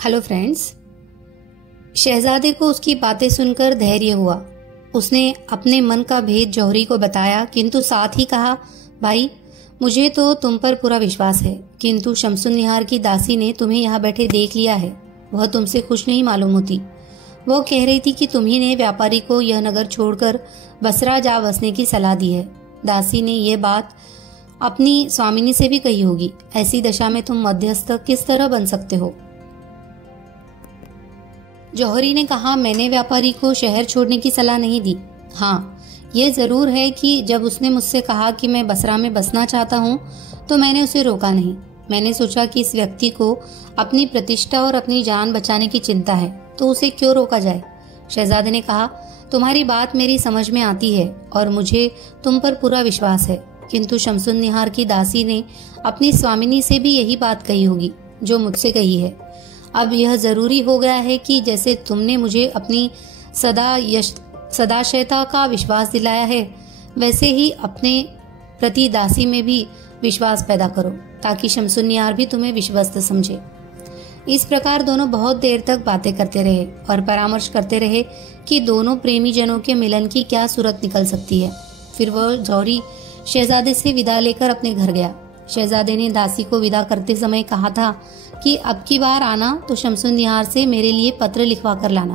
Hello friends. शहजादे को उसकी बातें सुनकर धैर्य हुआ। उसने अपने मन का भेद जौहरी को बताया, किंतु साथ ही कहा, भाई मुझे तो तुम पर पूरा विश्वास है, किंतु शमसुन्निहार की दासी ने तुम्हें यहाँ बैठे देख लिया है। वह तुमसे खुश नहीं मालूम होती। वह कह रही थी कि तुम्ही ने व्यापारी को यह नगर छोड़कर बसरा जा बसने की सलाह दी है। दासी ने यह बात अपनी स्वामिनी से भी कही होगी। ऐसी दशा में तुम मध्यस्थ किस तरह बन सकते हो? जौहरी ने कहा, मैंने व्यापारी को शहर छोड़ने की सलाह नहीं दी। हाँ, ये जरूर है कि जब उसने मुझसे कहा कि मैं बसरा में बसना चाहता हूँ तो मैंने उसे रोका नहीं। मैंने सोचा कि इस व्यक्ति को अपनी प्रतिष्ठा और अपनी जान बचाने की चिंता है, तो उसे क्यों रोका जाए। शहजादे ने कहा, तुम्हारी बात मेरी समझ में आती है और मुझे तुम पर पूरा विश्वास है, किंतु शमसुन्निहार की दासी ने अपनी स्वामिनी से भी यही बात कही होगी जो मुझसे कही है। अब यह जरूरी हो गया है कि जैसे तुमने मुझे अपनी सदाशयता का विश्वास दिलाया है, वैसे ही अपने प्रति दासी में भी विश्वास पैदा करो, ताकि शमसुन्निहार भी तुम्हें विश्वस्त समझे। इस प्रकार दोनों बहुत देर तक बातें करते रहे और परामर्श करते रहे कि दोनों प्रेमी जनों के मिलन की क्या सूरत निकल सकती है। फिर वह जौहरी शहजादे से विदा लेकर अपने घर गया। शहजादे ने दासी को विदा करते समय कहा था कि अब की बार आना तो शमसुन्निहार से मेरे लिए पत्र लिखवा कर लाना।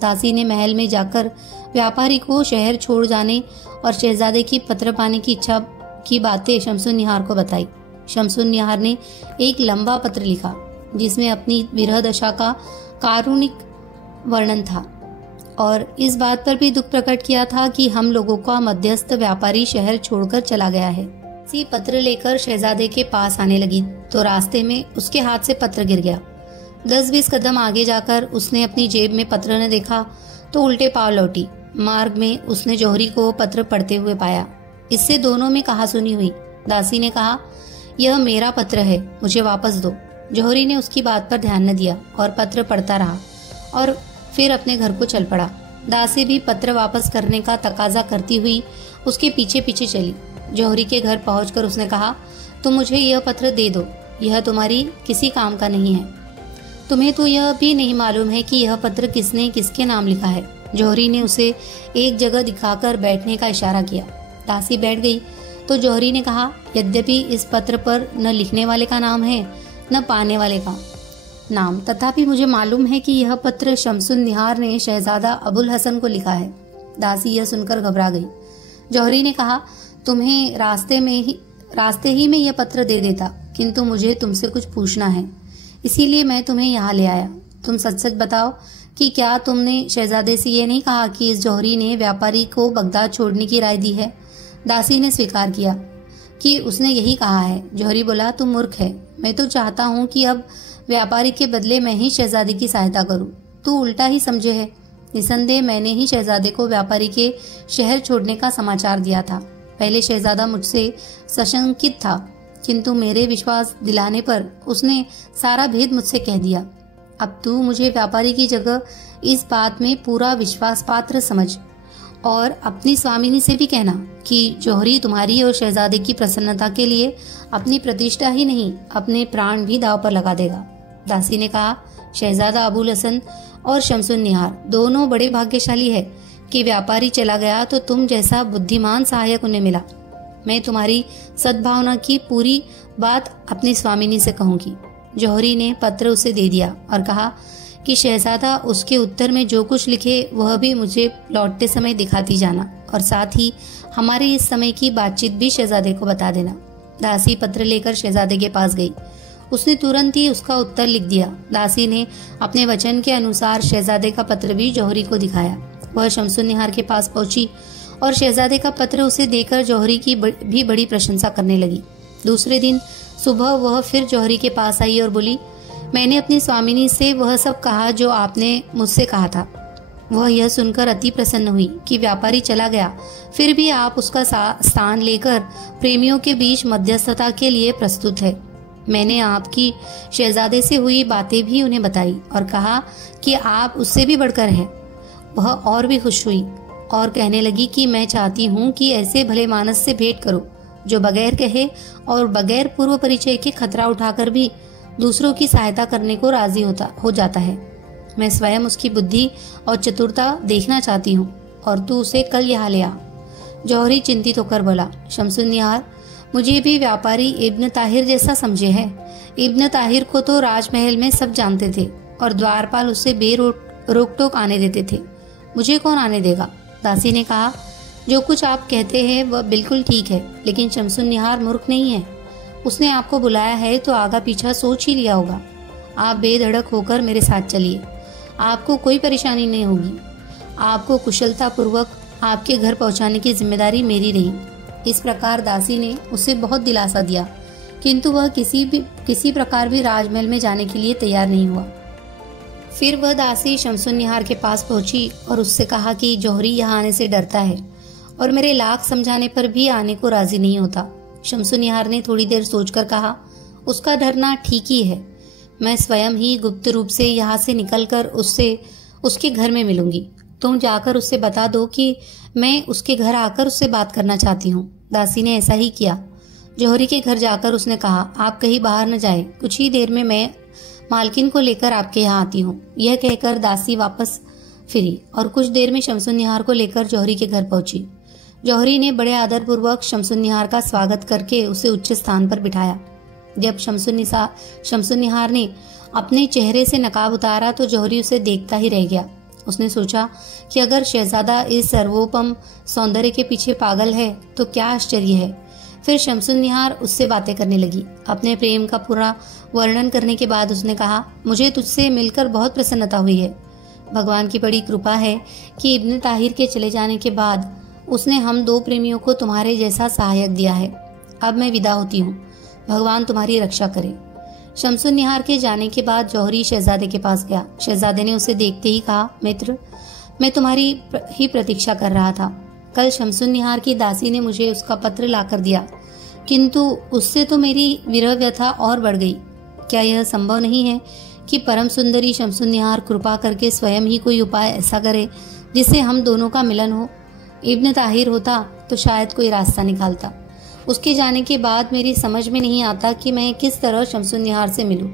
दासी ने महल में जाकर व्यापारी को शहर छोड़ जाने और शहजादे की पत्र पाने की इच्छा की बातें शमसुन्निहार को बताई। शमसुन्निहार ने एक लंबा पत्र लिखा जिसमें अपनी विरह दशा का कारुणिक वर्णन था और इस बात पर भी दुख प्रकट किया था कि हम लोगों का मध्यस्थ व्यापारी शहर छोड़कर चला गया है। सी पत्र लेकर शहजादे के पास आने लगी तो रास्ते में उसके हाथ से पत्र गिर गया। 10-20 कदम आगे जाकर उसने अपनी जेब में पत्र न देखा तो उल्टे पांव लौटी। मार्ग में उसने जौहरी को पत्र पढ़ते हुए पाया। इससे दोनों में कहासुनी हुई। दासी ने कहा, यह मेरा पत्र है, मुझे वापस दो। जौहरी ने उसकी बात पर ध्यान न दिया और पत्र पढ़ता रहा और फिर अपने घर को चल पड़ा। दासी भी पत्र वापस करने का तकाजा करती हुई उसके पीछे पीछे चली। जौहरी के घर पहुंचकर उसने कहा, तुम मुझे यह पत्र दे दो, यह तुम्हारी किसी काम का नहीं है। तुम्हें तो यह भी नहीं मालूम है कि यह पत्र किसने किसके नाम लिखा है। जौहरी ने उसे एक जगह दिखाकर बैठने का इशारा किया। दासी बैठ गई तो जौहरी ने कहा, यद्यपि इस पत्र पर न लिखने वाले का नाम है न पाने वाले का नाम, तथापि मुझे मालूम है कि यह पत्र शमसुन्निहार ने शहजादा अबुल हसन को लिखा है। दासी यह सुनकर घबरा गई। जौहरी ने कहा, तुम्हें रास्ते ही में यह पत्र दे देता, किंतु मुझे तुमसे कुछ पूछना है, इसीलिए मैं तुम्हें यहाँ ले आया। तुम सच सच बताओ कि क्या तुमने शहजादे से ये नहीं कहा कि इस जौहरी ने व्यापारी को बगदाद छोड़ने की राय दी है? दासी ने स्वीकार किया कि उसने यही कहा है। जौहरी बोला, तुम मूर्ख है। मैं तो चाहता हूँ कि अब व्यापारी के बदले मैं ही शहजादे की सहायता करूँ। तू उल्टा ही समझे है। निसंदेह मैंने ही शहजादे को व्यापारी के शहर छोड़ने का समाचार दिया था। पहले शहजादा मुझसे सशंकित था, किंतु मेरे विश्वास दिलाने पर उसने सारा भेद मुझसे कह दिया। अब तू मुझे व्यापारी की जगह इस बात में पूरा विश्वास पात्र समझ और अपनी स्वामिनी से भी कहना कि जौहरी तुम्हारी और शहजादे की प्रसन्नता के लिए अपनी प्रतिष्ठा ही नहीं, अपने प्राण भी दांव पर लगा देगा। दासी ने कहा, शहजादा अबुल हसन और शमसुन्निहार दोनों बड़े भाग्यशाली है कि व्यापारी चला गया तो तुम जैसा बुद्धिमान सहायक उन्हें मिला। मैं तुम्हारी सद्भावना की पूरी बात अपनी स्वामिनी से कहूंगी। जौहरी ने पत्र उसे दे दिया और कहा कि शहजादा उसके उत्तर में जो कुछ लिखे वह भी मुझे लौटते समय दिखाती जाना और साथ ही हमारे इस समय की बातचीत भी शहजादे को बता देना। दासी पत्र लेकर शहजादे के पास गई। उसने तुरंत ही उसका उत्तर लिख दिया। दासी ने अपने वचन के अनुसार शहजादे का पत्र भी जौहरी को दिखाया। वह शमसुन्निहार के पास पहुंची और शहजादे का पत्र उसे देकर जौहरी की भी बड़ी प्रशंसा करने लगी। दूसरे दिन सुबह वह फिर जौहरी के पास आई और बोली, मैंने अपनी स्वामिनी से वह सब कहा जो आपने मुझसे कहा था। वह यह सुनकर अति प्रसन्न हुई कि व्यापारी चला गया, फिर भी आप उसका स्थान लेकर प्रेमियों के बीच मध्यस्थता के लिए प्रस्तुत है। मैंने आपकी शहजादे से हुई बातें भी उन्हें बताई और कहा कि आप उससे भी बढ़कर हैं। वह और भी खुश हुई और कहने लगी कि मैं चाहती हूँ कि ऐसे भले मानस से भेंट करो जो बगैर कहे और बगैर पूर्व परिचय के खतरा उठाकर भी दूसरों की सहायता करने को राजी हो जाता है। मैं स्वयं उसकी बुद्धि और चतुरता देखना चाहती हूँ और तू उसे कल यहाँ ले आ। जौहरी चिंतित होकर बोला, शमसुन्निहार मुझे भी व्यापारी इब्न ताहिर जैसा समझे है। इब्न ताहिर को तो राजमहल में सब जानते थे और द्वारपाल उससे रोक टोक आने देते थे, मुझे कौन आने देगा। दासी ने कहा, जो कुछ आप कहते हैं वह बिल्कुल ठीक है, लेकिन शमसुन्निहार मूर्ख नहीं है। उसने आपको बुलाया है तो आगा पीछा सोच ही लिया होगा। आप बेधड़क होकर मेरे साथ चलिए, आपको कोई परेशानी नहीं होगी। आपको कुशलता पूर्वक आपके घर पहुंचाने की जिम्मेदारी मेरी रही। इस प्रकार दासी ने उसे बहुत दिलासा दिया, किंतु वह किसी प्रकार भी राजमहल में जाने के लिए तैयार नहीं हुआ। फिर वह दासी शमसुन्निहार के पास पहुंची और उससे कहा कि जौहरी यहाँ आने से डरता है और मेरे लाख समझाने पर भी आने को राजी नहीं होता। शमसुन्निहार ने थोड़ी देर सोचकर कहा, उसका डरना ठीक ही है। मैं स्वयं ही गुप्त रूप से यहाँ से निकलकर उससे उसके घर में मिलूंगी। तुम जाकर उससे बता दो कि मैं उसके घर आकर उससे बात करना चाहती हूँ। दासी ने ऐसा ही किया। जौहरी के घर जाकर उसने कहा, आप कहीं बाहर न जाए, कुछ ही देर में मैं मालकिन को लेकर आपके यहाँ आती हूँ। यह कहकर दासी वापस फिरी और कुछ देर में शमसुन्निहार को लेकर जौहरी के घर पहुंची। जौहरी ने बड़े आदर पूर्वक शमसुन्निहार का स्वागत करके उसे उच्च स्थान पर बिठाया। जब शमसुन्निहार ने अपने चेहरे से नकाब उतारा तो जौहरी उसे देखता ही रह गया। उसने सोचा कि अगर शहजादा इस सर्वोपम सौंदर्य के पीछे पागल है तो क्या आश्चर्य है। फिर शमसुन्निहार उससे बातें करने लगी। अपने प्रेम का पूरा वर्णन करने के बाद उसने कहा, मुझे तुझसे मिलकर बहुत प्रसन्नता हुई है। भगवान की बड़ी कृपा है कि इब्न ताहिर के चले जाने के बाद उसने हम दो प्रेमियों को तुम्हारे जैसा सहायक दिया है। अब मैं विदा होती हूँ, भगवान तुम्हारी रक्षा करे। शमसुन्निहार के जाने के बाद जौहरी शहजादे के पास गया। शहजादे ने उसे देखते ही कहा, मित्र, मैं तुम्हारी ही प्रतीक्षा कर रहा था। कल शमसुन्निहार की दासी ने मुझे उसका पत्र लाकर दिया, किंतु उससे तो मेरी विरह व्यथा और बढ़ गई। क्या यह संभव नहीं है कि परम सुंदरी शमसुन्निहार कृपा करके स्वयं ही कोई उपाय ऐसा करे जिससे हम दोनों का मिलन हो। इब्न ताहिर होता तो शायद कोई रास्ता निकालता। उसके जाने के बाद मेरी समझ में नहीं आता कि मैं किस तरह शमसुन्निहार से मिलूं।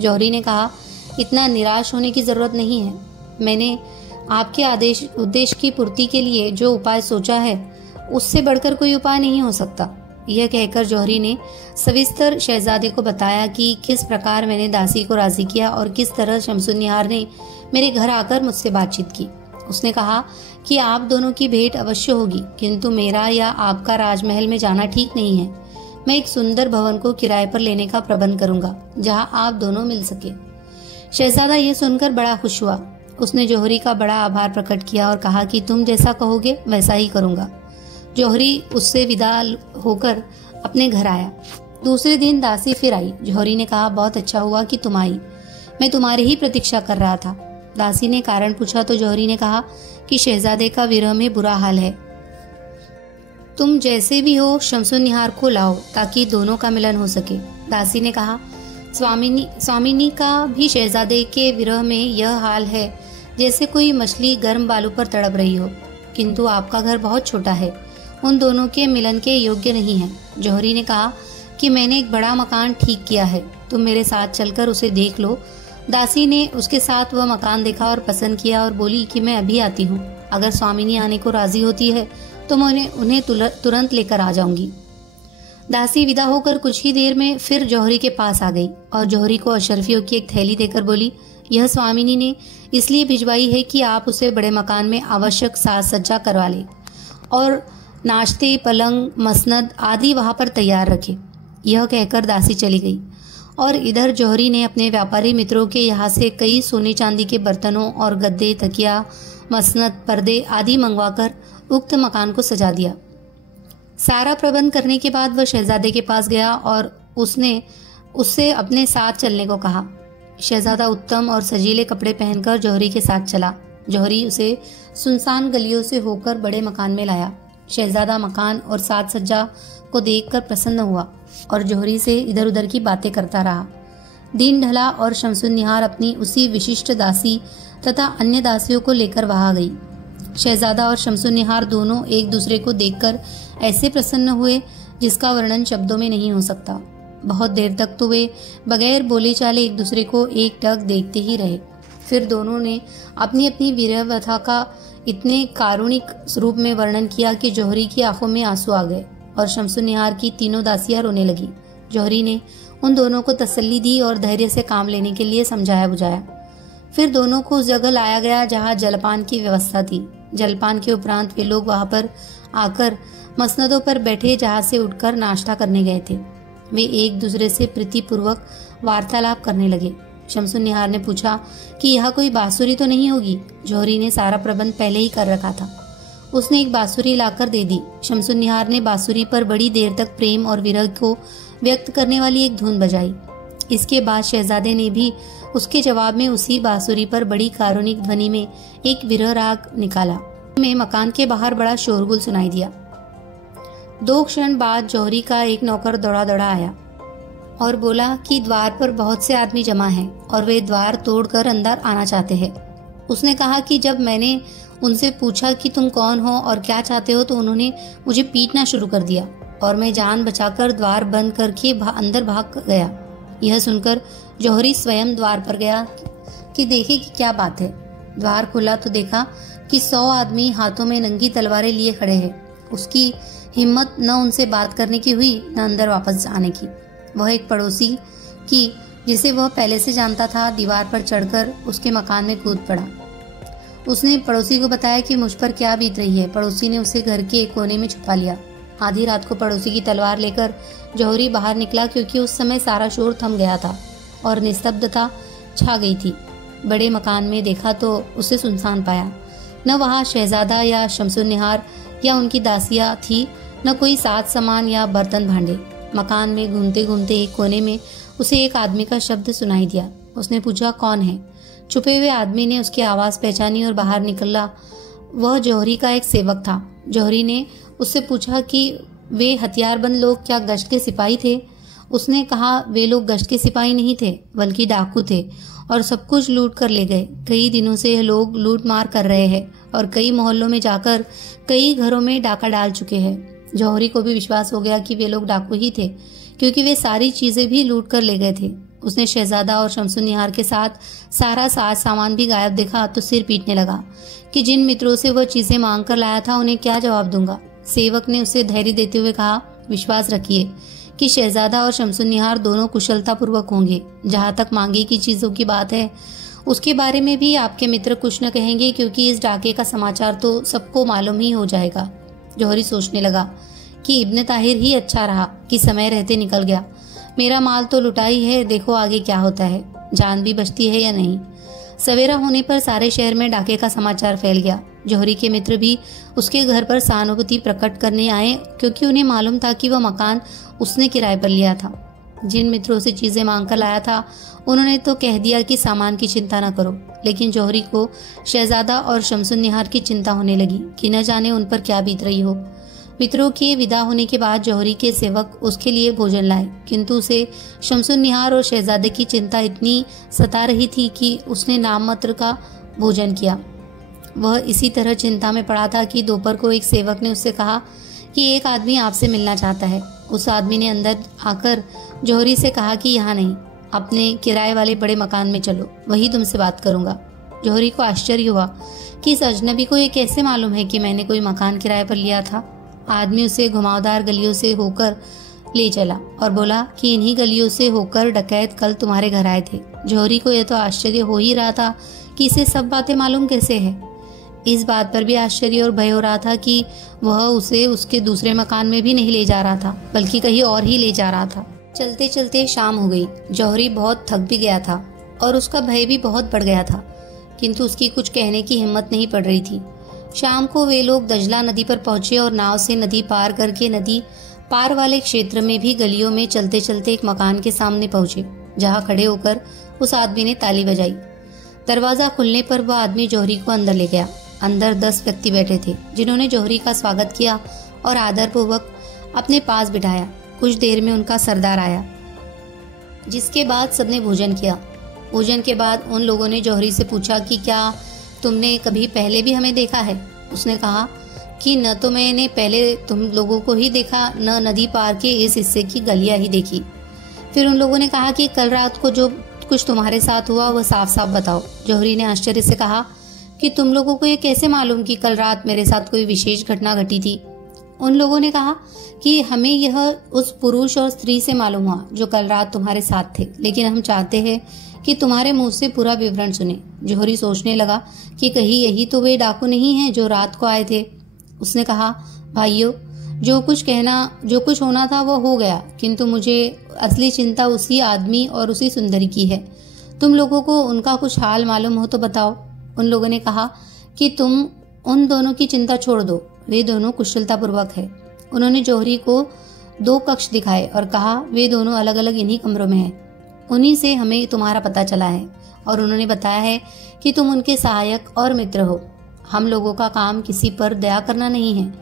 जौहरी ने कहा, इतना निराश होने की जरूरत नहीं है। मैंने आपके उद्देश्य की पूर्ति के लिए जो उपाय सोचा है उससे बढ़कर कोई उपाय नहीं हो सकता। यह कहकर जौहरी ने सविस्तर शहजादे को बताया कि किस प्रकार मैंने दासी को राजी किया और किस तरह शमसुन्निहार ने मेरे घर आकर मुझसे बातचीत की। उसने कहा कि आप दोनों की भेंट अवश्य होगी, किंतु मेरा या आपका राजमहल में जाना ठीक नहीं है। मैं एक सुंदर भवन को किराए पर लेने का प्रबंध करूंगा जहां आप दोनों मिल सके। शहजादा ये सुनकर बड़ा खुश हुआ। उसने जौहरी का बड़ा आभार प्रकट किया और कहा कि तुम जैसा कहोगे वैसा ही करूंगा। जौहरी उससे विदा होकर अपने घर आया। दूसरे दिन दासी फिर आई। जौहरी ने कहा, बहुत अच्छा हुआ कि तुम आई, मैं तुम्हारी ही प्रतीक्षा कर रहा था। दासी ने कारण पूछा तो जौहरी ने कहा कि शहजादे का विरह में बुरा हाल है। तुम जैसे भी हो शमसुन्निहार को लाओ ताकि दोनों का मिलन हो सके। दासी ने कहा, स्वामिनी का भी शहजादे के विरह में यह हाल है जैसे कोई मछली गर्म बालू पर तड़प रही हो, किंतु आपका घर बहुत छोटा है, उन दोनों के मिलन के योग्य नहीं है। जौहरी ने कहा कि मैंने एक बड़ा मकान ठीक किया है, तुम मेरे साथ चलकर उसे देख लो। दासी ने उसके साथ वह मकान देखा और पसंद किया और बोली कि मैं अभी आती हूँ। अगर स्वामिनी आने को राजी होती है तो मैं उन्हें तुरंत लेकर आ जाऊंगी। दासी विदा होकर कुछ ही देर में फिर जौहरी के पास आ गई और जौहरी को अशरफियों की एक थैली देकर बोली, यह स्वामिनी ने इसलिए भिजवाई है कि आप उसे बड़े मकान में आवश्यक साज सज्जा करवा ले और नाश्ते, पलंग, मसनद आदि वहां पर तैयार रखे। यह कहकर दासी चली गई और इधर जौहरी ने अपने व्यापारी मित्रों के यहाँ से कई सोने चांदी के बर्तनों और गद्दे, तकिया, मसनद, पर्दे आदि मंगवाकर उक्त मकान को सजा दिया। सारा प्रबंध करने के बाद वह शहजादे के पास गया और उसने उससे अपने साथ चलने को कहा। शहजादा उत्तम और सजीले कपड़े पहनकर जौहरी के साथ चला। जौहरी उसे सुनसान गलियों से होकर बड़े मकान में लाया। शहजादा मकान और साज सज्जा को देखकर प्रसन्न हुआ और जौहरी से इधर उधर की बातें करता रहा। दिन ढला और शमसुन्निहार अपनी उसी विशिष्ट दासी तथा अन्य दासियों को लेकर वहां गई। शहजादा और शमसुन्निहार दोनों एक दूसरे को देखकर ऐसे प्रसन्न हुए जिसका वर्णन शब्दों में नहीं हो सकता। बहुत देर तक तो वे बगैर बोले चाले एक दूसरे को एकटक देखते ही रहे। फिर दोनों ने अपनी अपनी वीरगाथा का इतने कारुणिक रूप में वर्णन किया कि जौहरी की आंखों में आंसू आ गए और शमसुन्निहार की तीनों दासियां रोने लगी। जौहरी ने उन दोनों को तसल्ली दी और धैर्य से काम लेने के लिए समझाया बुझाया। फिर दोनों को उस जगह लाया गया जहां जलपान की व्यवस्था थी। जलपान के उपरांत वे लोग वहां पर आकर मसनदों पर बैठे जहां से उठकर नाश्ता करने गए थे। वे एक दूसरे से प्रीतिपूर्वक वार्तालाप करने लगे। शमसुन्निहार ने पूछा कि यह कोई बांसुरी तो नहीं होगी। जौहरी ने सारा प्रबंध पहले ही कर रखा था। उसने एक बांसुरी लाकर दे दी। शमसुन्निहार ने बांसुरी पर बड़ी देर तक प्रेम और विरह को व्यक्त करने वाली एक धुन बजाई। इसके बाद शहजादे ने भी उसके जवाब में उसी बांसुरी पर बड़ी कारुणिक ध्वनि में एक विरह राग निकाला। में मकान के बाहर बड़ा शोरगुल सुनाई दिया। 2 क्षण बाद जौहरी का एक नौकर दौड़ा दौड़ा आया और बोला कि द्वार पर बहुत से आदमी जमा हैं और वे द्वार तोड़कर अंदर आना चाहते हैं। उसने कहा कि जब मैंने उनसे पूछा कि तुम कौन हो और क्या चाहते हो तो उन्होंने मुझे पीटना शुरू कर दिया और मैं जान बचाकर द्वार बंद करके अंदर भाग गया। यह सुनकर जौहरी स्वयं द्वार पर गया कि देखे कि क्या बात है। द्वार खुला तो देखा कि 100 आदमी हाथों में नंगी तलवारें लिए खड़े हैं। उसकी हिम्मत न उनसे बात करने की हुई न अंदर वापस आने की। वह एक पड़ोसी की जिसे वह पहले से जानता था दीवार पर चढ़कर उसके मकान में कूद पड़ा। उसने पड़ोसी को बताया कि मुझ पर क्या बीत रही है। पड़ोसी ने उसे घर के एक कोने में छुपा लिया। आधी रात को पड़ोसी की तलवार लेकर जौहरी बाहर निकला क्योंकि उस समय सारा शोर थम गया था और निस्तब्धता छा गई थी। बड़े मकान में देखा तो उसे सुनसान पाया। न वहाँ शहजादा या शमसुन्निहार या उनकी दासियां थी, न कोई साज सामान या बर्तन भांडे। मकान में घूमते घूमते एक कोने में उसे एक आदमी का शब्द सुनाई दिया। उसने पूछा कौन है। छुपे हुए आदमी ने उसकी आवाज पहचानी और बाहर निकला। वह जौहरी का एक सेवक था। जौहरी ने उससे पूछा कि वे हथियारबंद लोग क्या गश्त के सिपाही थे। उसने कहा वे लोग गश्त के सिपाही नहीं थे बल्कि डाकू थे और सब कुछ लूट कर ले गए। कई दिनों से यह लोग लूट मार कर रहे हैं और कई मोहल्लों में जाकर कई घरों में डाका डाल चुके हैं। जौहरी को भी विश्वास हो गया कि वे लोग डाकू ही थे क्योंकि वे सारी चीजें भी लूट कर ले गए थे। उसने शहजादा और शमसुन्निहार के साथ सारा साज सामान भी गायब देखा तो सिर पीटने लगा कि जिन मित्रों से वह चीजें मांग कर लाया था उन्हें क्या जवाब दूंगा। सेवक ने उसे धैर्य देते हुए कहा विश्वास रखिए कि शहजादा और शमसुन्निहार दोनों कुशलता पूर्वक होंगे। जहाँ तक मांगी की चीजों की बात है उसके बारे में भी आपके मित्र कुछ न कहेंगे क्योंकि इस डाके का समाचार तो सबको मालूम ही हो जाएगा। जौहरी सोचने लगा कि इब्ने ताहिर ही अच्छा रहा कि समय रहते निकल गया। मेरा माल तो लुटा ही है, देखो आगे क्या होता है, जान भी बचती है या नहीं। सवेरा होने पर सारे शहर में डाके का समाचार फैल गया। जौहरी के मित्र भी उसके घर पर सहानुभूति प्रकट करने आए क्योंकि उन्हें मालूम था कि वह मकान उसने किराए पर लिया था। जिन मित्रों से चीजें मांग कर लाया था उन्होंने तो कह दिया कि सामान की चिंता न करो, लेकिन जौहरी को शहजादा और शमसुन्निहार की चिंता होने लगी कि न जाने उन पर क्या बीत रही हो। मित्रों के विदा होने के बाद जौहरी के सेवक उसके लिए भोजन लाए, किंतु उसे शमसुन्निहार और शहजादे की चिंता इतनी सता रही थी कि उसने नाम मात्र का भोजन किया। वह इसी तरह चिंता में पड़ा था कि दोपहर को एक सेवक ने उससे कहा कि एक आदमी आपसे मिलना चाहता है। उस आदमी ने अंदर आकर जौहरी से कहा कि यहाँ नहीं, अपने किराए वाले बड़े मकान में चलो, वही तुमसे बात करूंगा। जौहरी को आश्चर्य हुआ कि इस अजनबी को ये कैसे मालूम है कि मैंने कोई मकान किराए पर लिया था। आदमी उसे घुमावदार गलियों से होकर ले चला और बोला कि इन्हीं गलियों से होकर डकैत कल तुम्हारे घर आए थे। जौहरी को यह तो आश्चर्य हो ही रहा था कि इसे सब बातें मालूम कैसे है। इस बात पर भी आश्चर्य और भय हो रहा था कि वह उसे उसके दूसरे मकान में भी नहीं ले जा रहा था बल्कि कहीं और ही ले जा रहा था। चलते चलते शाम हो गई। जौहरी बहुत थक भी गया था और उसका भय भी बहुत बढ़ गया था, किंतु उसकी कुछ कहने की हिम्मत नहीं पड़ रही थी। शाम को वे लोग दजला नदी पर पहुंचे और नाव से नदी पार करके नदी पार वाले क्षेत्र में भी गलियों में चलते चलते एक मकान के सामने पहुंचे, जहां खड़े होकर उस आदमी ने ताली बजाई। दरवाजा खुलने पर वह आदमी जौहरी को अंदर ले गया। अंदर 10 व्यक्ति बैठे थे जिन्होंने जौहरी का स्वागत किया और आदर पूर्वक अपने पास बिठाया। कुछ देर में उनका सरदार आया, जिसके बाद सबने भोजन किया। भोजन के बाद उन लोगों ने जौहरी से पूछा कि क्या तुमने कभी पहले भी हमें देखा है। उसने कहा कि न तो मैंने पहले तुम लोगों को ही देखा, न नदी पार के इस हिस्से की गलियां ही देखी। फिर उन लोगों ने कहा कि कल रात को जो कुछ तुम्हारे साथ हुआ वह साफ साफ बताओ। जौहरी ने आश्चर्य से कहा कि तुम लोगों को ये कैसे मालूम कि कल रात मेरे साथ कोई विशेष घटना घटी थी। उन लोगों ने कहा कि हमें यह उस पुरुष और स्त्री से मालूम हुआ जो कल रात तुम्हारे साथ थे, लेकिन हम चाहते हैं कि तुम्हारे मुंह से पूरा विवरण सुने। जौहरी सोचने लगा कि कहीं यही तो वे डाकू नहीं हैं जो रात को आए थे। उसने कहा, भाइयों, जो कुछ होना था वो हो गया, किंतु मुझे असली चिंता उसी आदमी और उसी सुंदरी की है। तुम लोगों को उनका कुछ हाल मालूम हो तो बताओ। उन लोगों ने कहा कि तुम उन दोनों की चिंता छोड़ दो, वे दोनों कुशलतापूर्वक है। उन्होंने जौहरी को 2 कक्ष दिखाए और कहा, वे दोनों अलग अलग इन्हीं कमरों में हैं। उन्हीं से हमें तुम्हारा पता चला है और उन्होंने बताया है कि तुम उनके सहायक और मित्र हो। हम लोगों का काम किसी पर दया करना नहीं है,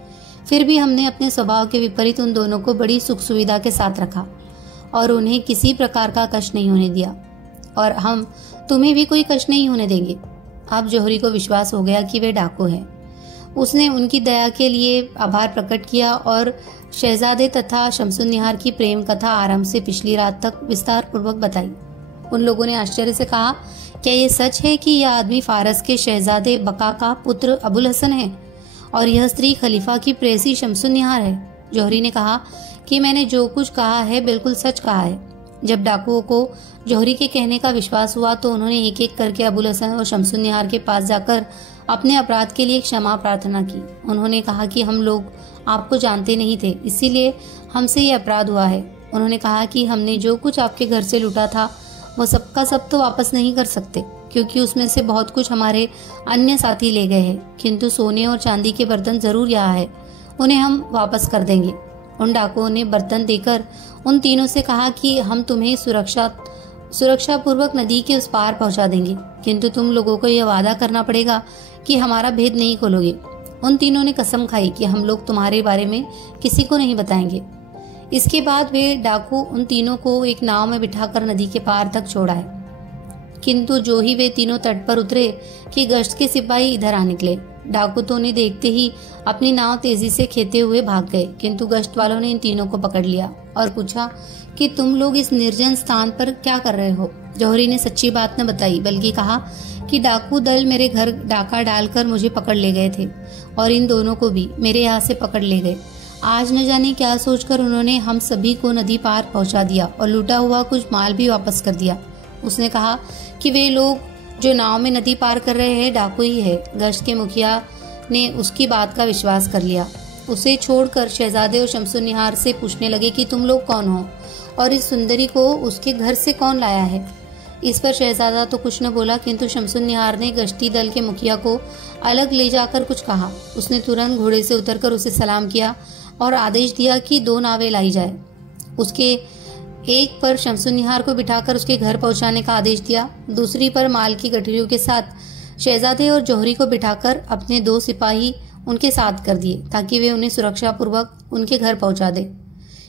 फिर भी हमने अपने स्वभाव के विपरीत उन दोनों को बड़ी सुख सुविधा के साथ रखा और उन्हें किसी प्रकार का कष्ट नहीं होने दिया, और हम तुम्हें भी कोई कष्ट नहीं होने देंगे। अब जौहरी को विश्वास हो गया कि वे डाकू हैं। उसने उनकी दया के लिए आभार प्रकट किया और शहजादे तथा शमसुन्निहार की प्रेम कथा आरंभ से पिछली रात तक विस्तार पूर्वक बताई। उन लोगों ने आश्चर्य से कहा, क्या ये सच है कि यह आदमी फारस के शहजादे बका का पुत्र अबुल हसन है और यह स्त्री खलीफा की प्रेसी शमसुन्निहार है? जौहरी ने कहा कि मैंने जो कुछ कहा है बिल्कुल सच कहा है। जब डाकुओं को जौहरी के कहने का विश्वास हुआ तो उन्होंने एक एक करके अबुल हसन और शमसुन्निहार के पास जाकर अपने अपराध के लिए क्षमा प्रार्थना की। उन्होंने कहा कि हम लोग आपको जानते नहीं थे, इसीलिए हमसे ये अपराध हुआ है। उन्होंने कहा कि हमने जो कुछ आपके घर से लूटा था वो सबका सब तो वापस नहीं कर सकते, क्योंकि उसमें से बहुत कुछ हमारे अन्य साथी ले गए हैं, किंतु सोने और चांदी के बर्तन जरूर यहाँ है, उन्हें हम वापस कर देंगे। उन डाकुओं ने बर्तन देकर उन तीनों से कहा कि हम तुम्हें सुरक्षा पूर्वक नदी के उस पार पहुंचा देंगे, किंतु तुम लोगों को यह वादा करना पड़ेगा कि हमारा भेद नहीं खोलोगे। उन तीनों ने कसम खाई कि हम लोग तुम्हारे बारे में किसी को नहीं बताएंगे। इसके बाद वे डाकू उन तीनों को एक नाव में बिठाकर नदी के पार तक छोड़ाए, किंतु जो ही वे तीनों तट पर उतरे कि गश्त के सिपाही इधर आ निकले। डाकू तो उन्हें देखते ही अपनी नाव तेजी से खेते हुए भाग गए, किंतु गश्त वालों ने इन तीनों को पकड़ लिया और पूछा कि तुम लोग इस निर्जन स्थान पर क्या कर रहे हो? जौहरी ने सच्ची बात न बताई, बल्कि कहा कि डाकू दल मेरे घर डाका डालकर मुझे पकड़ ले गए थे और इन दोनों को भी मेरे यहाँ से पकड़ ले गए। आज न जाने क्या सोचकर उन्होंने हम सभी को नदी पार पहुंचा दिया और लूटा हुआ कुछ माल भी वापस कर दिया। उसने कहा कि वे लोग जो नाव में नदी पार कर रहे हैं डाकू ही है। गश्त के मुखिया ने उसकी बात का विश्वास कर लिया। उसे छोड़कर शहजादे और शमसुन्निहार से पूछने लगे कि तुम लोग कौन हो और इस सुंदरी को उसके घर से कौन लाया है? इस पर शहजादा तो कुछ न बोला, किंतु शमसुन्निहार ने गश्ती दल के मुखिया को अलग ले जाकर कुछ कहा। उसने तुरंत घोड़े से उतरकर उसे सलाम किया और आदेश दिया कि 2 नावें लाई जाए। उसके एक पर शमसुन्निहार को बिठाकर उसके घर पहुंचाने का आदेश दिया, दूसरी पर माल की गठरियों के साथ शहजादे और जौहरी को बिठाकर अपने 2 सिपाही उनके साथ कर दिए ताकि वे उन्हें सुरक्षा पूर्वक उनके घर पहुंचा दे।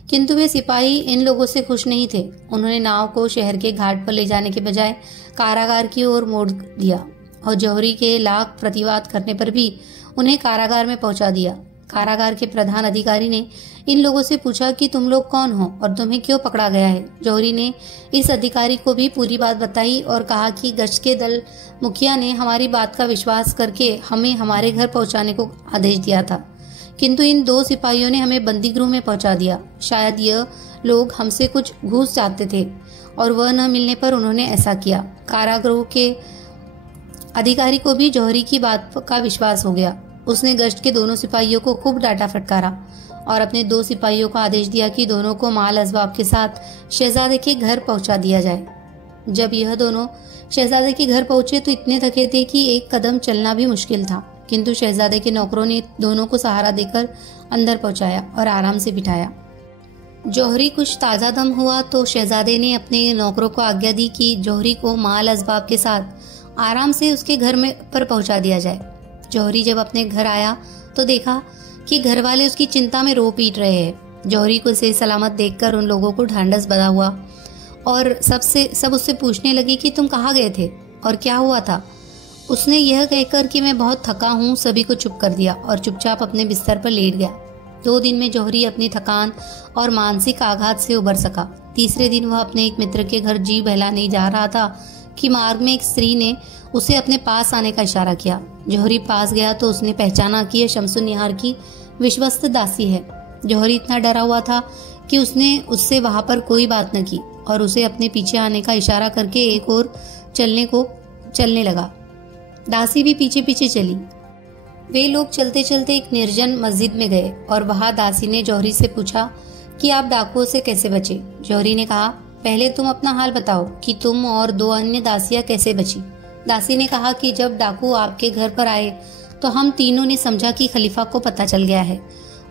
किंतु वे सिपाही इन लोगों से खुश नहीं थे। उन्होंने नाव को शहर के घाट पर ले जाने के बजाय कारागार की ओर मोड़ दिया और जौहरी के लाख प्रतिवाद करने पर भी उन्हें कारागार में पहुंचा दिया। कारागार के प्रधान अधिकारी ने इन लोगों से पूछा कि तुम लोग कौन हो और तुम्हें क्यों पकड़ा गया है? जौहरी ने इस अधिकारी को भी पूरी बात बताई और कहा कि गश्त के दल मुखिया ने हमारी बात का विश्वास करके हमें हमारे घर पहुंचाने को आदेश दिया था, किंतु इन 2 सिपाहियों ने हमें बंदी गृह में पहुंचा दिया। शायद यह लोग हमसे कुछ घूस चाहते थे और वह न मिलने पर उन्होंने ऐसा किया। कारागृह के अधिकारी को भी जौहरी की बात का विश्वास हो गया। उसने गश्त के दोनों सिपाहियों को खूब डांटा फटकारा और अपने 2 सिपाहियों को आदेश दिया कि दोनों को माल असबाब के साथ शहजादे के घर पहुंचा दिया जाए। जब यह दोनों शहजादे के घर पहुंचे तो इतने थके थे कि एक कदम चलना भी मुश्किल था, किंतु शहजादे के नौकरों ने दोनों को सहारा देकर अंदर पहुंचाया और आराम से बिठाया। जौहरी कुछ ताज़ा दम हुआ तो शहजादे ने अपने नौकरों को आज्ञा दी कि जौहरी को माल असबाब के साथ आराम से उसके घर में पर पहुंचा दिया जाए। जौहरी जब अपने घर आया तो देखा कि घर वाले उसकी चिंता में रो पीट रहे हैं। जौहरी को सही सलामत देखकर उन लोगों को ढांढस बंधा हुआ और सब उससे पूछने लगे कि तुम कहाँ गए थे और क्या हुआ था। उसने यह कहकर कि मैं बहुत थका हूँ सभी को चुप कर दिया और चुपचाप अपने बिस्तर पर लेट गया। 2 दिन में जौहरी अपनी थकान और मानसिक आघात से उबर सका। तीसरे दिन वह अपने एक मित्र के घर जी बहलाने जा रहा था कि मार्ग में एक स्त्री ने उसे अपने पास आने का इशारा किया। जौहरी पास गया तो उसने पहचाना कि यह शमसुन्निहार की विश्वस्त दासी है। जौहरी इतना डरा हुआ था कि उसने उससे वहां पर कोई बात न की और उसे अपने पीछे आने का इशारा करके एक और चलने लगा। दासी भी पीछे पीछे चली। वे लोग चलते चलते एक निर्जन मस्जिद में गए और वहां दासी ने जौहरी से पूछा कि आप डाकुओं से कैसे बचे। जौहरी ने कहा, पहले तुम अपना हाल बताओ कि तुम और 2 अन्य दासियां कैसे बची। दासी ने कहा कि जब डाकू आपके घर पर आए तो हम तीनों ने समझा कि खलीफा को पता चल गया है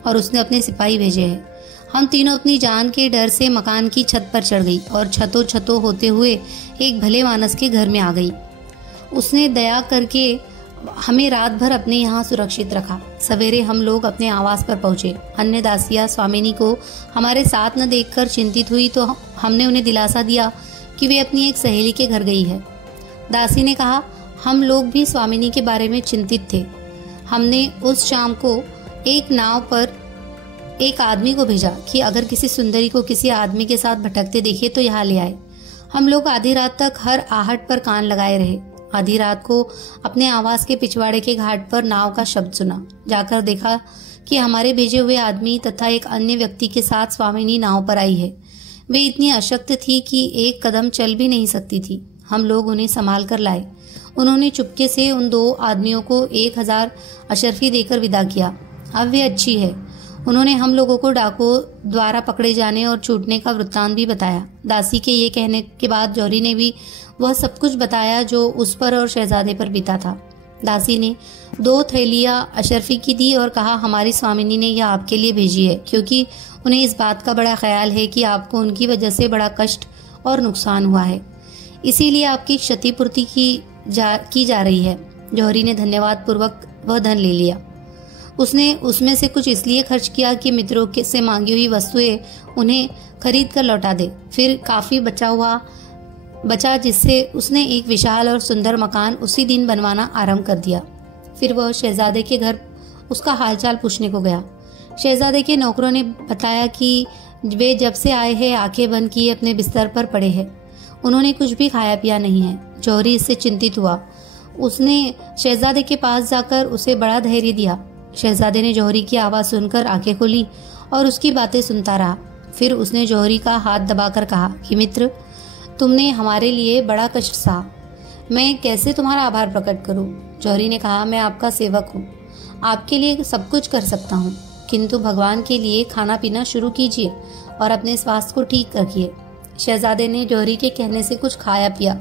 और उसने अपने सिपाही भेजे हैं। हम तीनों अपनी जान के डर से मकान की छत पर चढ़ गई और छतों होते हुए एक भले मानस के घर में आ गई। उसने दया करके हमें रात भर अपने यहाँ सुरक्षित रखा। सवेरे हम लोग अपने आवास पर पहुंचे। अन्य दासियां स्वामिनी को हमारे साथ न देखकर चिंतित हुई तो हमने उन्हें दिलासा दिया कि वे अपनी एक सहेली के घर गई है। दासी ने कहा, हम लोग भी स्वामिनी के बारे में चिंतित थे। हमने उस शाम को एक नाव पर एक आदमी को भेजा कि अगर किसी सुंदरी को किसी आदमी के साथ भटकते देखे तो यहाँ ले आए। हम लोग आधी रात तक हर आहट पर कान लगाए रहे। आधी रात को अपने आवास के पिछवाड़े के घाट पर नाव का शब्द सुना। जाकर देखा कि हमारे भेजे हुए आदमी तथा एक अन्य व्यक्ति के साथ स्वामिनी नाव पर आई है। वे इतनी अशक्त थी कि एक कदम चल भी नहीं सकती थी। हम लोग उन्हें संभाल कर लाए। उन्होंने चुपके से उन 2 आदमियों को 1000 अशर्फी देकर विदा किया। अब वे अच्छी है। उन्होंने हम लोगों को डाकुओं द्वारा पकड़े जाने और छूटने का वृत्तांत भी बताया। दासी के ये कहने के बाद जौहरी ने भी वह सब कुछ बताया जो उस पर और शहजादे पर बीता था। दासी ने 2 थैलियां अशर्फी की दी और कहा, हमारी स्वामिनी ने यह आपके लिए भेजी है क्योंकि उन्हें इस बात का बड़ा ख्याल है कि आपको उनकी वजह से बड़ा कष्ट और नुकसान हुआ है, इसीलिए आपकी क्षतिपूर्ति की जा रही है। जौहरी ने धन्यवाद पूर्वक वह धन ले लिया। उसने उसमें से कुछ इसलिए खर्च किया कि मित्रों से मांगी हुई वस्तुएं उन्हें खरीद कर लौटा दे। फिर काफी बचा जिससे उसने एक विशाल और सुंदर मकान उसी दिन बनवाना आरंभ कर दिया। फिर वह शहजादे के घर उसका हालचाल पूछने को गया। शहजादे के नौकरों ने बताया कि वे जब से आए हैं आंखें बंद किए अपने बिस्तर पर पड़े हैं। उन्होंने कुछ भी खाया पिया नहीं है। जौहरी इससे चिंतित हुआ। उसने शहजादे के पास जाकर उसे बड़ा धैर्य दिया। शहजादे ने जौहरी की आवाज सुनकर आंखें खोली और उसकी बातें सुनता रहा। फिर उसने जौहरी का हाथ दबाकर कहा कि मित्र, तुमने हमारे लिए बड़ा कष्ट सहा। मैं कैसे तुम्हारा आभार प्रकट करूं? जौहरी ने कहा, मैं आपका सेवक हूं, आपके लिए सब कुछ कर सकता हूं, किंतु भगवान के लिए खाना पीना शुरू कीजिए और अपने स्वास्थ्य को ठीक रखिए। शहजादे ने जौहरी के कहने से कुछ खाया पिया।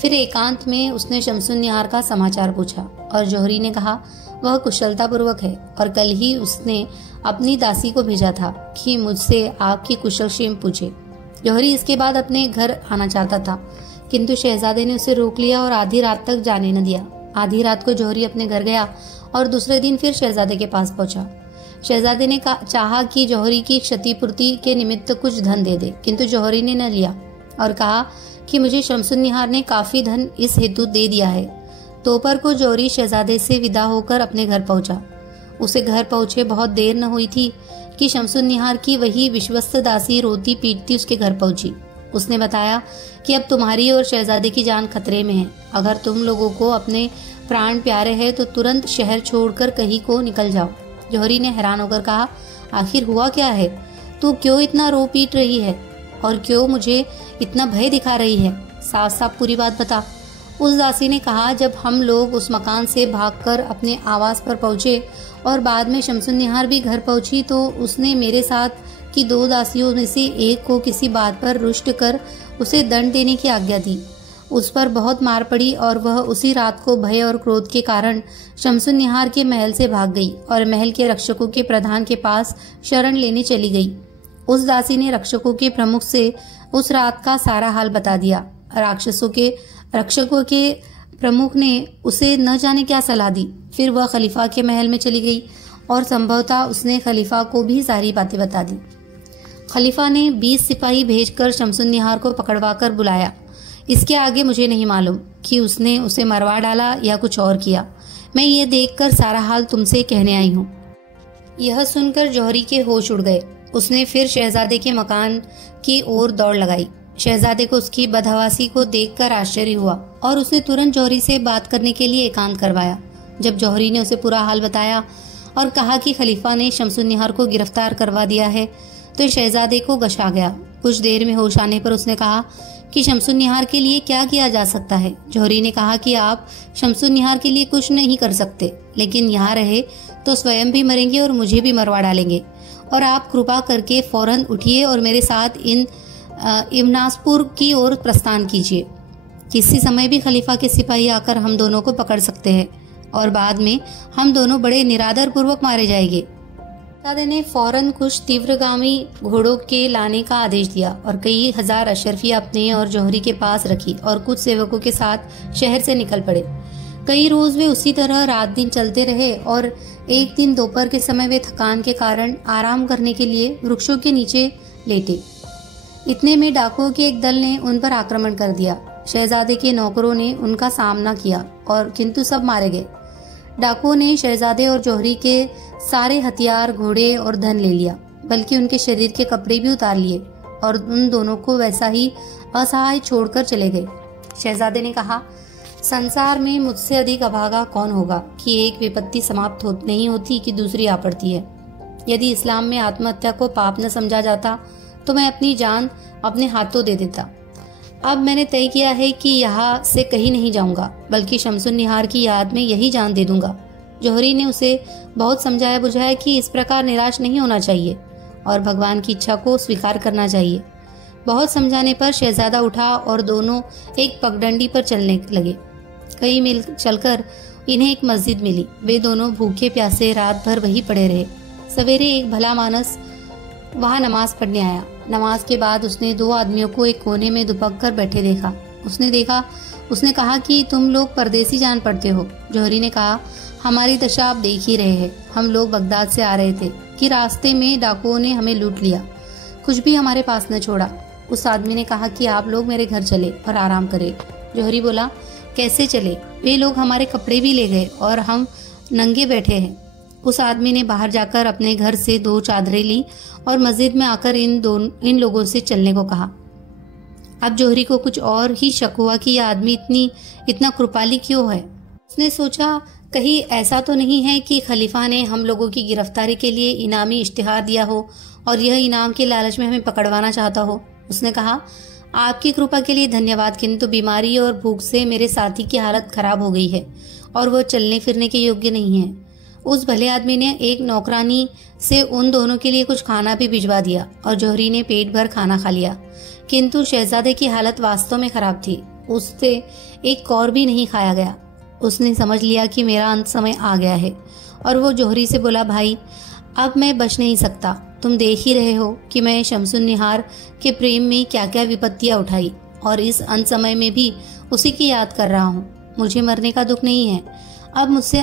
फिर एकांत में उसने शमसुन्निहार का समाचार पूछा और जौहरी ने कहा वह कुशलतापूर्वक है और कल ही उसने अपनी दासी को भेजा था कि मुझसे आपकी कुशल क्षेम पूछे। जौहरी इसके बाद अपने घर आना चाहता था, किंतु शहजादे ने उसे रोक लिया और आधी रात तक जाने न दिया। आधी रात को जौहरी अपने घर गया और दूसरे दिन फिर शहजादे के पास पहुंचा। शहजादे ने चाहा कि जौहरी की क्षतिपूर्ति के निमित्त कुछ धन दे दे, किंतु जौहरी ने न लिया और कहा कि मुझे शमसुन्निहार ने काफी धन इस हेतु दे दिया है। दोपहर को जौहरी शहजादे से विदा होकर अपने घर पहुंचा। उसे घर पहुंचे बहुत देर न हुई थी कि शमसुन्निहार की वही विश्वस्त दासी रोती पीटती उसके घर पहुंची। उसने बताया कि अब तुम्हारी और शहजादे की जान खतरे में है। अगर तुम लोगों को अपने प्राण प्यारे हैं तो तुरंत शहर छोड़कर कहीं को निकल जाओ। जौहरी ने हैरान होकर कहा, आखिर हुआ क्या है? तू क्यों इतना रो पीट रही है और क्यों मुझे इतना भय दिखा रही है? साफ साफ पूरी बात बता। उस दासी ने कहा, जब हम लोग उस मकान से भागकर अपने आवास पर पहुंचे और बाद में शमसुन्निहार भी घर पहुंची तो उसने मेरे साथ की 2 दासियों में से एक को किसी बात पर रुष्ट कर उसे दंड देने की आज्ञा दी। उस पर बहुत मार पड़ी और वह उसी रात को भय और क्रोध के कारण शमसुन्निहार के महल से भाग गई और महल के रक्षकों के प्रधान के पास शरण लेने चली गई। उस दासी ने रक्षकों के प्रमुख से उस रात का सारा हाल बता दिया। रक्षकों के प्रमुख ने उसे न जाने क्या सलाह दी। फिर वह खलीफा के महल में चली गई और संभवतः उसने खलीफा को भी सारी बातें बता दी। खलीफा ने 20 सिपाही भेजकर शमसुन्निहार को पकड़वा कर बुलाया। इसके आगे मुझे नहीं मालूम कि उसने उसे मरवा डाला या कुछ और किया। मैं ये देखकर सारा हाल तुमसे कहने आई हूँ। यह सुनकर जौहरी के होश उड़ गए। उसने फिर शहजादे के मकान की ओर दौड़ लगाई। शहजादे को उसकी बदहवासी को देखकर आश्चर्य हुआ और उसने तुरंत जौहरी से बात करने के लिए एकांत करवाया। जब जौहरी ने उसे पूरा हाल बताया और कहा कि खलीफा ने शमसुन्निहार को गिरफ्तार करवा दिया है तो शहजादे को गश आ गया। कुछ देर में होश आने पर उसने कहा कि शमसुन्निहार के लिए क्या किया जा सकता है। जौहरी ने कहा कि आप शमसुन्निहार के लिए कुछ नहीं कर सकते, लेकिन यहाँ रहे तो स्वयं भी मरेंगे और मुझे भी मरवा डालेंगे। और आप कृपा करके फौरन उठिए और मेरे साथ इन इमनासपुर की ओर प्रस्थान कीजिए। किसी समय भी खलीफा के सिपाही आकर हम दोनों को पकड़ सकते हैं और बाद में हम दोनों बड़े निरादर पूर्वक मारे जाएंगे। शहजादे ने फौरन कुछ तीव्रगामी घोड़ों के लाने का आदेश दिया और कई हजार अशरफियां अपने और जौहरी के पास रखी और कुछ सेवकों के साथ शहर से निकल पड़े। कई रोज वे उसी तरह रात दिन चलते रहे और एक दिन दोपहर के समय वे थकान के कारण आराम करने के लिए वृक्षों के नीचे लेटे। इतने में डाकुओं के एक दल ने उन पर आक्रमण कर दिया। शहजादे के नौकरों ने उनका सामना किया और किंतु सब मारे गए। डाकुओं ने शहजादे और जौहरी के सारे हथियार, घोड़े और धन ले लिया, बल्कि उनके शरीर के कपड़े भी उतार लिए और उन दोनों को वैसा ही असहाय छोड़कर चले गए। शहजादे ने कहा, संसार में मुझसे अधिक अभागा कौन होगा कि एक विपत्ति समाप्त नहीं होती कि दूसरी आ पड़ती है। यदि इस्लाम में आत्महत्या को पाप न समझा जाता तो मैं अपनी जान अपने हाथों दे देता। अब मैंने तय किया है कि यहाँ से कहीं नहीं जाऊंगा, बल्कि शमसुन्निहार की याद में यही जान दे दूंगा। जौहरी ने उसे बहुत समझाया बुझाया कि इस प्रकार निराश नहीं होना चाहिए और भगवान की इच्छा को स्वीकार करना चाहिए। बहुत समझाने पर शहजादा उठा और दोनों एक पगडंडी पर चलने लगे। कई मील चलकर इन्हें एक मस्जिद मिली। वे दोनों भूखे प्यासे रात भर वहीं पड़े रहे। सवेरे एक भला मानस वहां नमाज पढ़ने आया। नमाज के बाद उसने दो आदमियों को एक कोने में दुपक कर बैठे देखा। उसने कहा कि तुम लोग परदेसी जान पड़ते हो। जौहरी ने कहा, हमारी दशा आप देख ही रहे हैं। हम लोग बगदाद से आ रहे थे कि रास्ते में डाकुओं ने हमें लूट लिया, कुछ भी हमारे पास न छोड़ा। उस आदमी ने कहा कि आप लोग मेरे घर चले और आराम करें। जौहरी बोला, कैसे चले? वे लोग हमारे कपड़े भी ले गए और हम नंगे बैठे हैं। उस आदमी ने बाहर जाकर अपने घर से 2 चादरें ली और मस्जिद में आकर इन लोगों से चलने को कहा। अब जौहरी को कुछ और ही शक हुआ कि यह आदमी इतना कृपाली क्यों है। उसने सोचा, कहीं ऐसा तो नहीं है कि खलीफा ने हम लोगों की गिरफ्तारी के लिए इनामी इश्तिहार दिया हो और यह इनाम के लालच में हमें पकड़वाना चाहता हो। उसने कहा, आपकी कृपा के लिए धन्यवाद, किंतु बीमारी और भूख से मेरे साथी की हालत खराब हो गई है और वह चलने फिरने के योग्य नहीं है। उस भले आदमी ने एक नौकरानी से उन दोनों के लिए कुछ खाना भी भिजवा दिया और जौहरी ने पेट भर खाना खा लिया, किंतु शहजादे की हालत वास्तव में खराब थी। उससे एक कौर भी नहीं खाया गया। उसने समझ लिया कि मेरा अंत समय आ गया है और वो जौहरी से बोला, भाई अब मैं बच नहीं सकता। तुम देख ही रहे हो कि मैं शमसुन्निहार के प्रेम में क्या क्या विपत्तियां उठाई और इस अंत समय में भी उसी की याद कर रहा हूँ। मुझे मरने का दुख नहीं है। अब तुमसे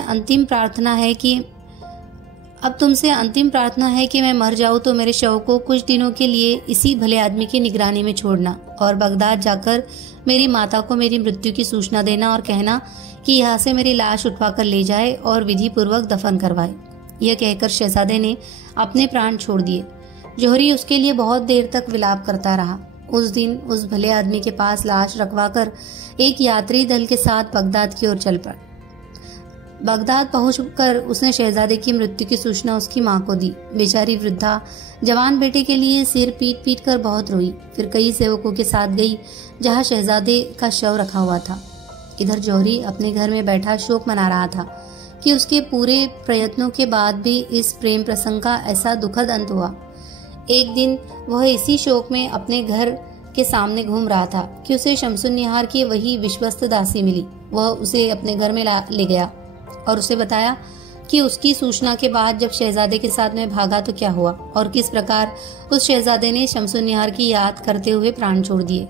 अंतिम प्रार्थना है कि मैं मर जाऊं तो मेरे शव को कुछ दिनों के लिए इसी भले आदमी की निगरानी में छोड़ना और बगदाद जाकर मेरी माता को मेरी मृत्यु की सूचना देना और कहना कि यहाँ से मेरी लाश उठवा कर ले जाए और विधि पूर्वक दफन करवाए। यह कहकर शहजादे ने अपने प्राण छोड़ दिए। जौहरी उसके लिए बहुत देर तक विलाप करता रहा। उस दिन उस भले आदमी के पास लाश रखवाकर एक यात्री दल के साथ बगदाद की ओर चल पड़ा। बगदाद पहुंचकर उसने शहजादे की मृत्यु की सूचना उसकी मां को दी। बेचारी वृद्धा जवान बेटे के लिए सिर पीट पीट कर बहुत रोई। फिर कई सेवकों के साथ गई जहां शहजादे का शव रखा हुआ था। इधर जौहरी अपने घर में बैठा शोक मना रहा था कि उसके पूरे प्रयत्नों के बाद भी इस प्रेम प्रसंग का ऐसा दुखद अंत हुआ। एक दिन वह इसी शोक में अपने घर के सामने घूम रहा था कि उसे शमसुन्निहार की वही विश्वस्त दासी मिली। वह उसे अपने घर में ले गया और उसे बताया कि उसकी सूचना के बाद जब शहजादे के साथ में भागा तो क्या हुआ और किस प्रकार उस शहजादे ने शमसुन्निहार की याद करते हुए प्राण छोड़ दिए।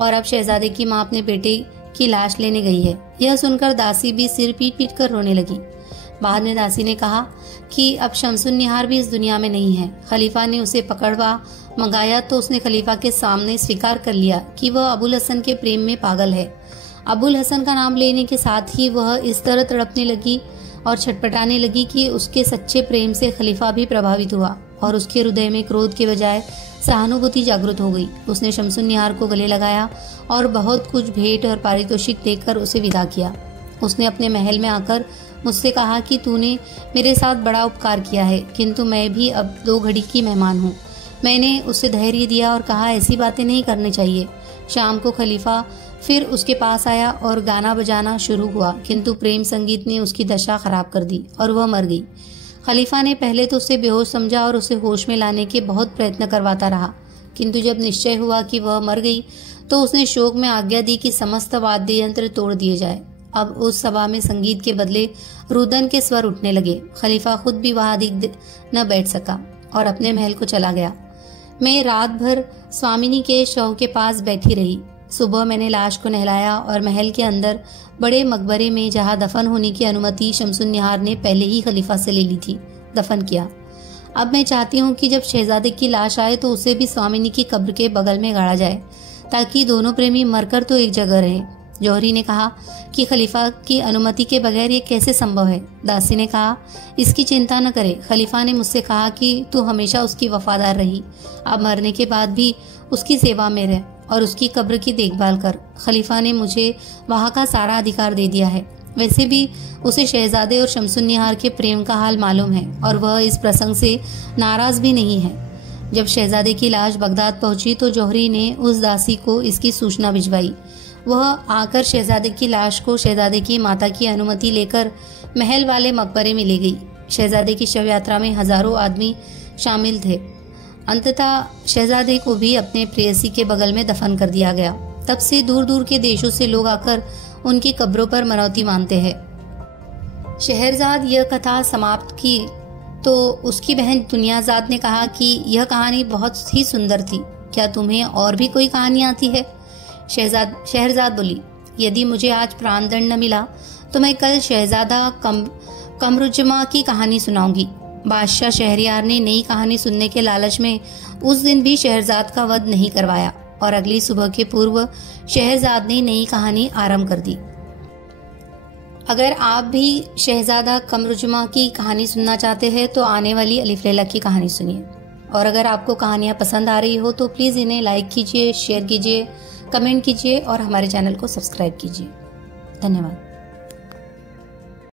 और अब शहजादे की माँ अपने बेटे की लाश लेने गई है। यह सुनकर दासी भी सिर पीट पीट कर रोने लगी। बाद में दासी ने कहा कि अब शमसुन्निहार भी इस दुनिया में नहीं है। खलीफा ने उसे पकड़वा मंगाया तो उसने खलीफा के सामने स्वीकार कर लिया कि वह अबुल हसन के प्रेम में पागल है। अबुल हसन का नाम लेने के साथ ही वह इस तरह तड़पने लगी और छटपटाने लगी कि उसके सच्चे प्रेम से खलीफा भी प्रभावित हुआ। और उसके हृदय में क्रोध के बजाय सहानुभूति जागृत हो गई। उसने शमसुन्निहार को गले लगाया और बहुत कुछ भेंट और पारितोषिक देकर उसे विदा किया। उसने अपने महल में आकर मुझसे कहा कि तूने मेरे साथ बड़ा उपकार किया है, किंतु मैं भी अब 2 घड़ी की मेहमान हूँ। मैंने उसे धैर्य दिया और कहा ऐसी बातें नहीं करनी चाहिए। शाम को खलीफा फिर उसके पास आया और गाना बजाना शुरू हुआ, किंतु प्रेम संगीत ने उसकी दशा खराब कर दी और वह मर गई। खलीफा ने पहले तो उसे बेहोश समझा और उसे होश में लाने के बहुत प्रयत्न करवाता रहा, किंतु जब निश्चय हुआ कि वह मर गई तो उसने शोक में आज्ञा दी कि समस्त वाद्य यंत्र तोड़ दिए जाए। अब उस सभा में संगीत के बदले रुदन के स्वर उठने लगे। खलीफा खुद भी वहां अधिक न बैठ सका और अपने महल को चला गया। मैं रात भर स्वामिनी के शव के पास बैठी रही। सुबह मैंने लाश को नहलाया और महल के अंदर बड़े मकबरे में जहां दफन होने की अनुमति शमसुन्निहार ने पहले ही खलीफा से ले ली थी, दफन किया। अब मैं चाहती हूँ कि जब शहजादे की लाश आए तो उसे भी स्वामिनी की कब्र के बगल में गाड़ा जाए, ताकि दोनों प्रेमी मरकर तो एक जगह रहें। जौहरी ने कहा कि खलीफा की अनुमति के बगैर ये कैसे संभव है। दासी ने कहा इसकी चिंता न करे, खलीफा ने मुझसे कहा कि तू हमेशा उसकी वफादार रही, अब मरने के बाद भी उसकी सेवा में रह और उसकी कब्र की देखभाल कर। खलीफा ने मुझे वहाँ का सारा अधिकार दे दिया है। वैसे भी उसे शहजादे और शमसुन्निहार के प्रेम का हाल मालूम है और वह इस प्रसंग से नाराज भी नहीं है। जब शहजादे की लाश बगदाद पहुंची तो जौहरी ने उस दासी को इसकी सूचना भिजवाई। वह आकर शहजादे की लाश को शहजादे की माता की अनुमति लेकर महल वाले मकबरे में ले गई। शहजादे की शव यात्रा में हजारों आदमी शामिल थे। अंततः शहजादे को भी अपने प्रेयसी के बगल में दफन कर दिया गया। तब से दूर दूर के देशों से लोग आकर उनकी कब्रों पर मनौती मानते हैं। शहरजाद यह कथा समाप्त की तो उसकी बहन दुनियाजाद ने कहा कि यह कहानी बहुत ही सुंदर थी, क्या तुम्हें और भी कोई कहानी आती है? शहरजाद बोली, यदि मुझे आज प्राणदंड न मिला तो मैं कल शहजादा कमरुज्जमा की कहानी सुनाऊंगी। बादशाह शहरयार ने नई कहानी सुनने के लालच में उस दिन भी शहरजाद का वध नहीं करवाया और अगली सुबह के पूर्व शहरजाद ने नई कहानी आरंभ कर दी। अगर आप भी शहजादा कमरुज्जमा की कहानी सुनना चाहते हैं तो आने वाली अलिफ लैला की कहानी सुनिए। और अगर आपको कहानियां पसंद आ रही हो तो प्लीज़ इन्हें लाइक कीजिए, शेयर कीजिए, कमेंट कीजिए और हमारे चैनल को सब्सक्राइब कीजिए। धन्यवाद।